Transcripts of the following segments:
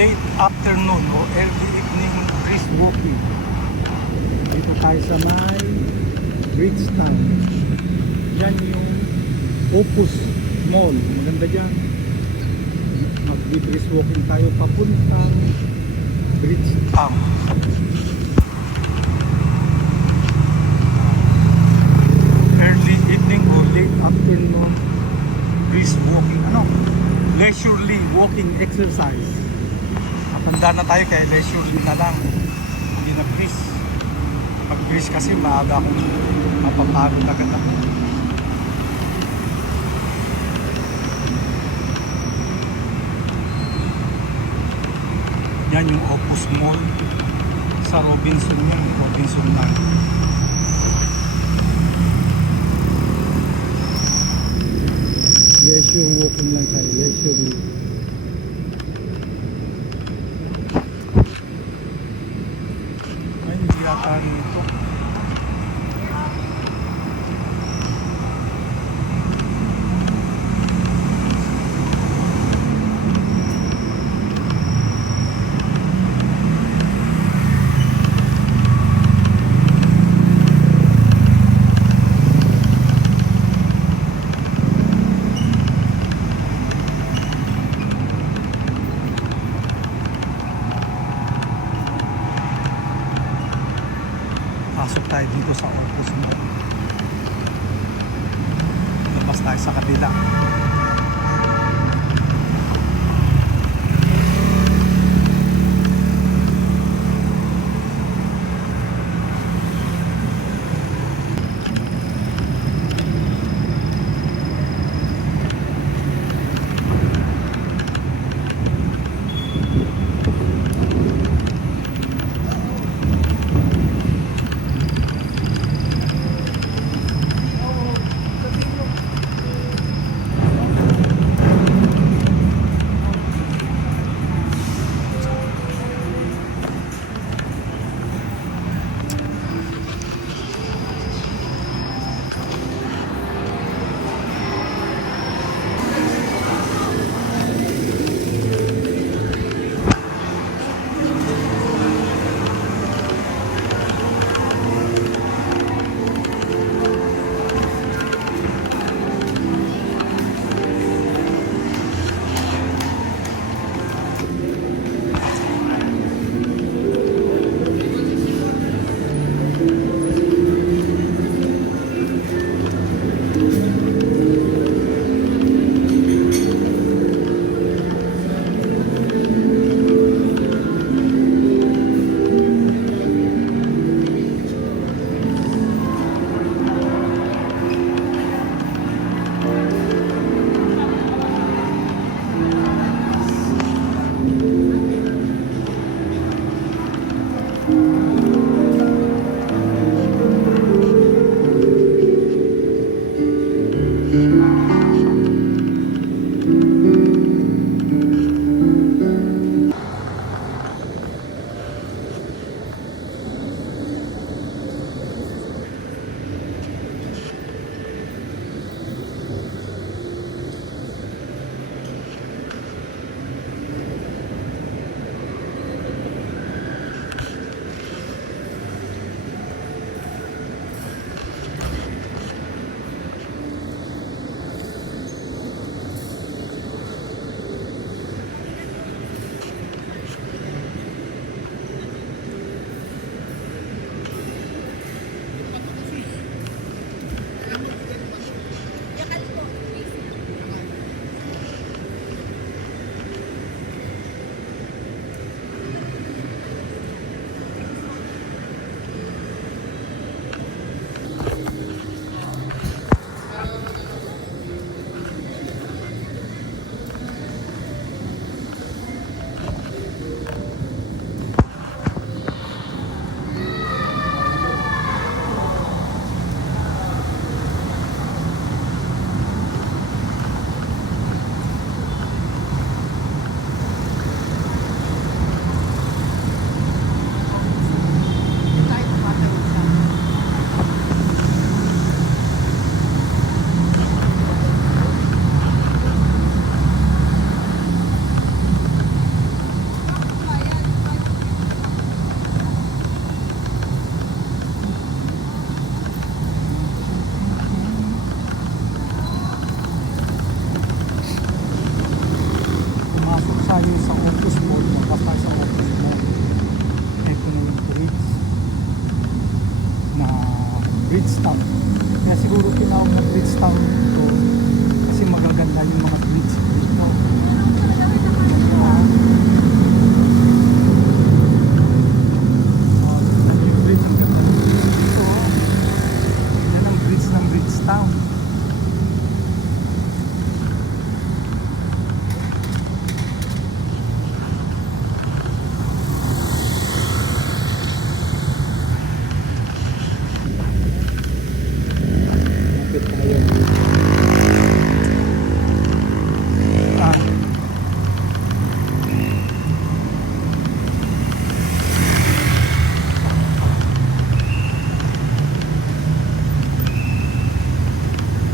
late afternoon o early evening brisk walking. Dito tayo sa may Bridgetown. Yan yung Opus Mall. Maganda dyan. Mag-brisk walking tayo papuntang Bridgetown. Early evening o late afternoon brisk walking. Leisurely walking exercise. Matanda na tayo kaya leisurely na lang. Hindi na brisk. Pag brisk kasi maaga akong mapapagod agad ako. Yan yung Opus Mall sa Robinson yan. Robinson na. Leisure walking lang tayo. Leisurely. Ay, hindi yata nito. Pasok tayo dito sa Opus Mall. Labas tayo sa kabila. Bridgetown. Kaya siguro tinawag na Bridgetown ito kasi magaganda yung mga bridge dito. Yan yung bridge, ang ganda ng bridge dito. Yan ang bridge ng Bridgetown. Lapit tayo. Ah.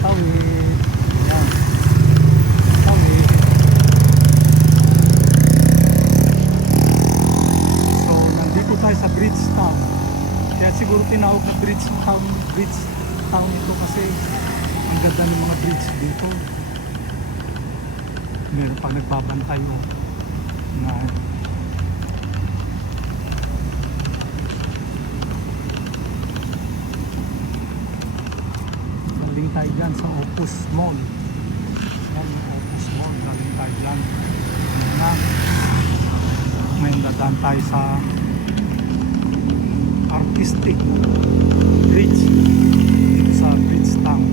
Tawid. Yan. Tawid. So, nandito tayo sa Bridgetown. Kaya siguro tinawag na Bridgetown ito kasi ang ganda ng mga bridge dito. Meron pa nagbabantay na galing tayo dyan sa Opus Mall. Yan yung Opus Mall, galing tayo dyan. Yan. May dadaan tayo sa artistic bridge dito sa Bridgetown.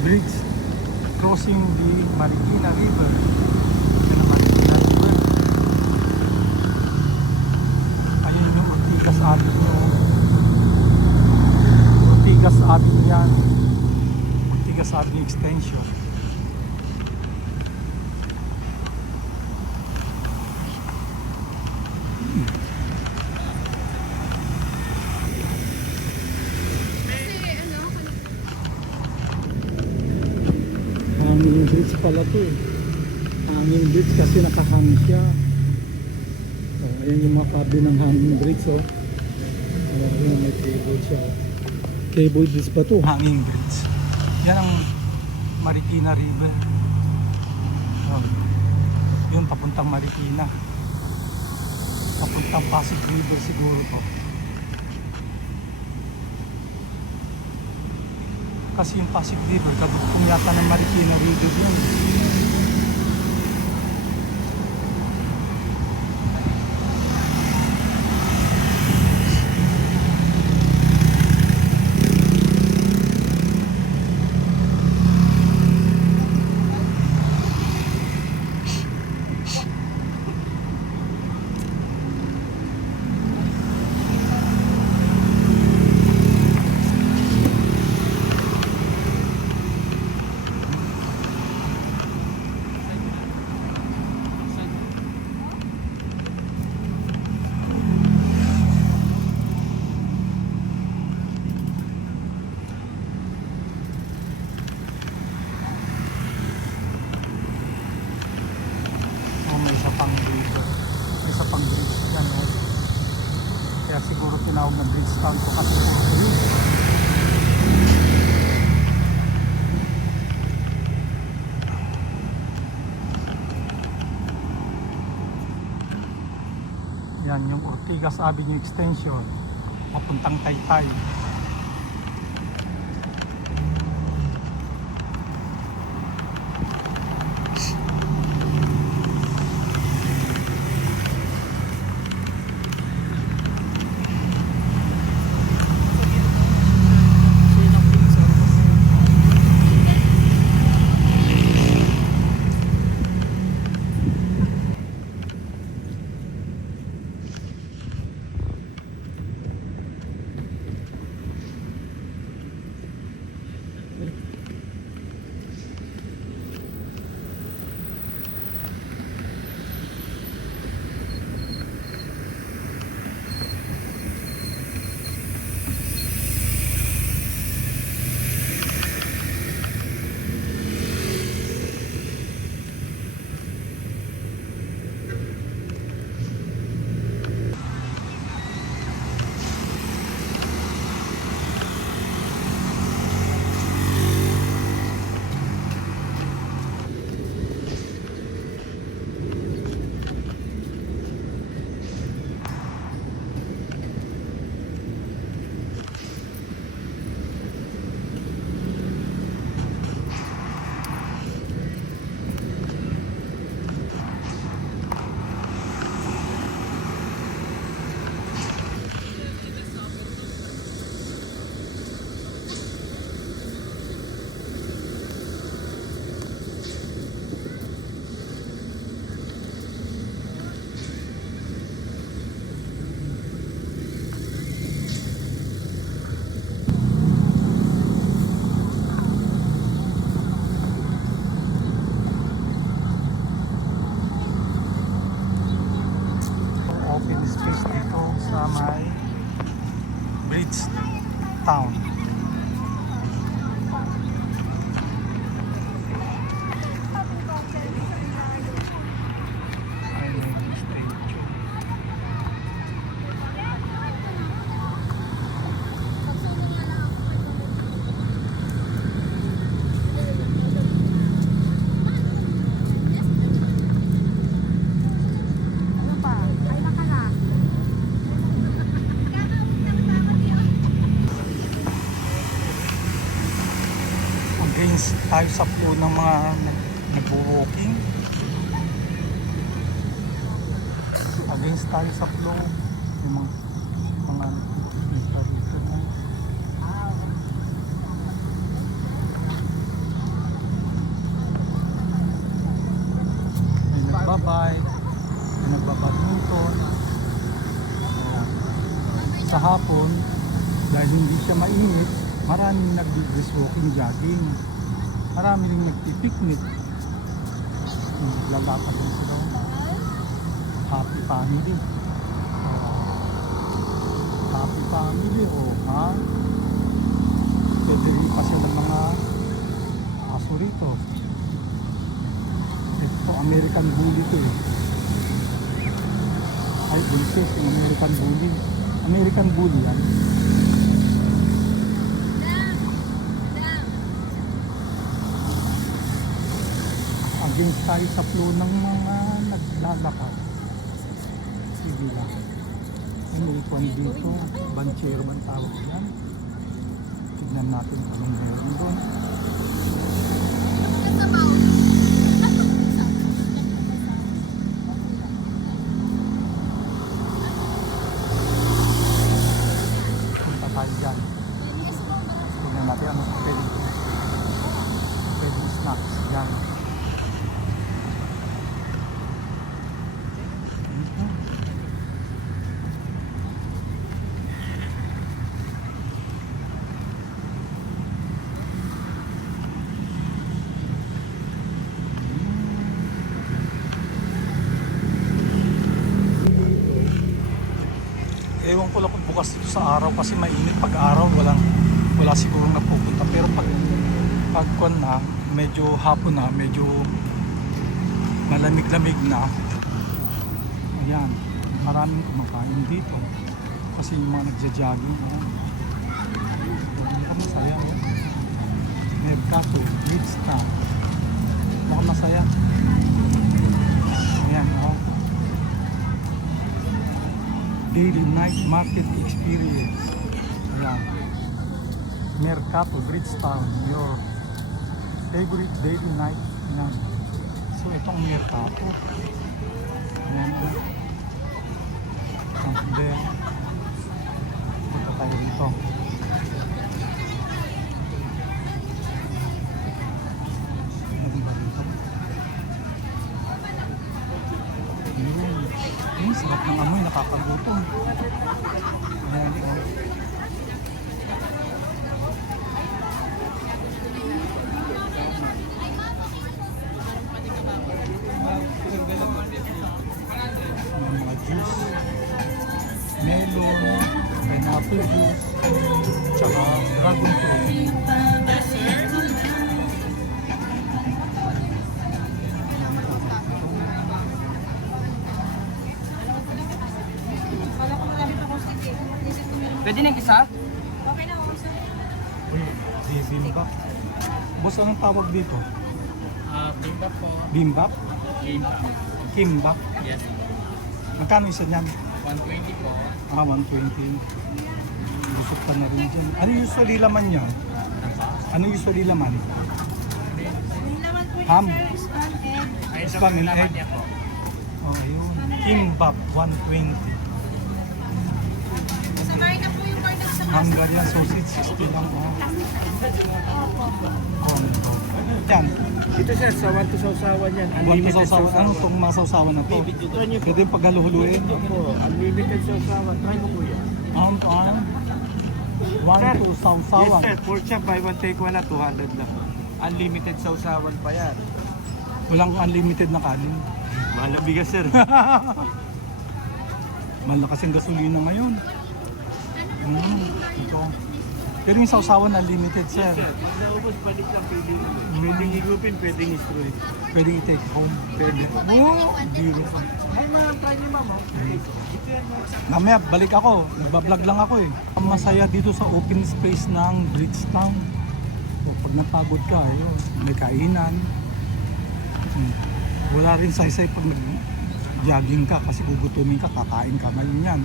Bridge crossing the Marikina River. Yan ang Marikina River. Ayun yung Ortigas Avenue. Ortigas Avenue yan. Ortigas Avenue Extension. Hanging bridge pala to eh. Hanging bridge kasi nakahang siya. Ayan yung mga kabi ng hanging bridge oh. Ayan, may cable siya. Cable bridge pa to. Hanging bridge. Yan ang Marikina River. Yun papuntang Marikina. Papuntang Pasig River siguro to. Kasi yung Pasig River, kadugtong yata ng Marikina River yan. May isa pang river. May isa pang bridge yan. Kaya siguro tinawag na Bridgetown ko kasi puro bridge. Yan yung Ortigas Avenue Extension papuntang Taytay. against tayo sa flow ng mga nagwo-walking. Against tayo sa flow yung mga nagpipita dito. May nagbabike, may nagbabadminton. Sa hapon, dahil hindi siya mainit, maraming nag-brisk walking, jogging. Marami rin nagpipiknik. Naglalakad din sila. Happy family. Happy family, ha? Pwede rin pa sila ng mga aso rito. Ito, American Bully to eh. Ay, buntis yung American Bully. American Bully yan. Against tayo sa flow ng mga naglalakad. Sige lang. May ikwan dito. Banchero man tawag yan. Tignan natin anong meron doon. Punta tayo dyan. Tignan natin anong pwede snacks dyan. Ewan ko lang kung bukas dito sa araw kasi mainit pag araw, wala siguro napupunta, pero pagkuan na, medyo hapon na, medyo malamig-lamig na. Ayan, maraming kumakain dito kasi yung mga nagja-jogging, mukhang masaya. Mercato, Bridgetown, mukhang masaya. Ayan, daily night market experience. Ayan. Mercato, Bridgetown, your favorite daily night. Ayan. So itong Mercato. Ayan. And then punta tayo rito. Ano ba rito? Yun. Sarap ng amoy, nakakagutom. Ayan, mga juice, melon, pineapple juice, tsaka dragon fruit. Pwede na yung isa? Okay na ako, sir. Uy, bibimbap. Boss, anong tawag dito? Bimbap po. Bimbap? Bimbap. Kimbap? Yes. Magkano isa niyan? 120 po. 120. Busog ka na rin dyan. Ano usually laman niya? Ano usually laman? May naman po Ham. yung sir, spam egg. Ay, Spam and egg. niya po. Oh, ayun. Kimbap, 120. Sabay na po yung garlic sa Hungarian sausage, 60 lang. Oh. Yan. Ito sir, sa 1 to sausawan yan. Unlimited sausawan. Ano itong mga sausawan na to? Pwede yung paghaluhuluin. Opo, unlimited sausawan. Try mo po yan. One to Yes sausawan. sir, pork chop, buy one take one na 200 lang. Unlimited sausawan pa yan. Walang unlimited na kanin. Mahal ang bigas sir. Mahal na kasing gasolina ngayon. Ito. Pero yung sausawan unlimited, sir. Sir, pag naubos, balik lang pwedeng. Pwedeng igupin, pwedeng i-destroy. Pwede i-take home. Pwede. Oo, biro ka. Ay, mga try niyo ma'am. Ito yan mo. Mamaya, balik ako. Nagbablog lang ako eh. Ang masaya dito sa open space ng Bridgetown. O, pag napagod ka, ayun, may kainan. Wala rin saysay pag nag-jogging ka kasi gugutumin ka, kakain ka ngayon yan.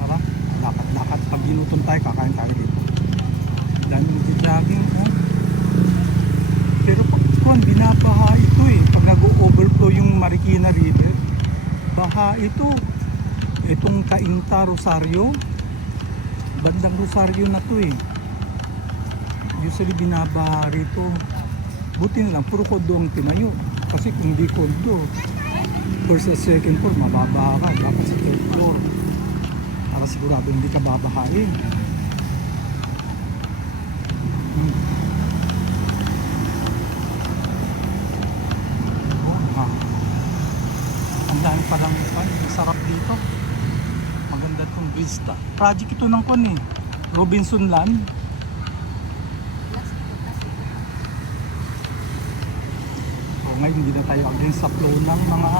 Tara, lakad-lakad. Pag ginutom tayo, kakain tayo dito. Dahil nag-jogging, kwan, binabaha ito eh. Pag nag-overflow yung Marikina River, baha ito. Itong Cainta, Rosario, bandang Rosario na to eh. Usually binabaha rito. Buti na lang, puro kondo ang tinayo. Kasi kung di kondo, first at second floor, mababaha ka. Dapat sa third floor. Para sigurado hindi ka babahain. Ang dami palang pan, sarap dito. Maganda tong vista. Project ito ng kon eh. Robinson Land. So ngayon hindi na tayo against sa flow ng mga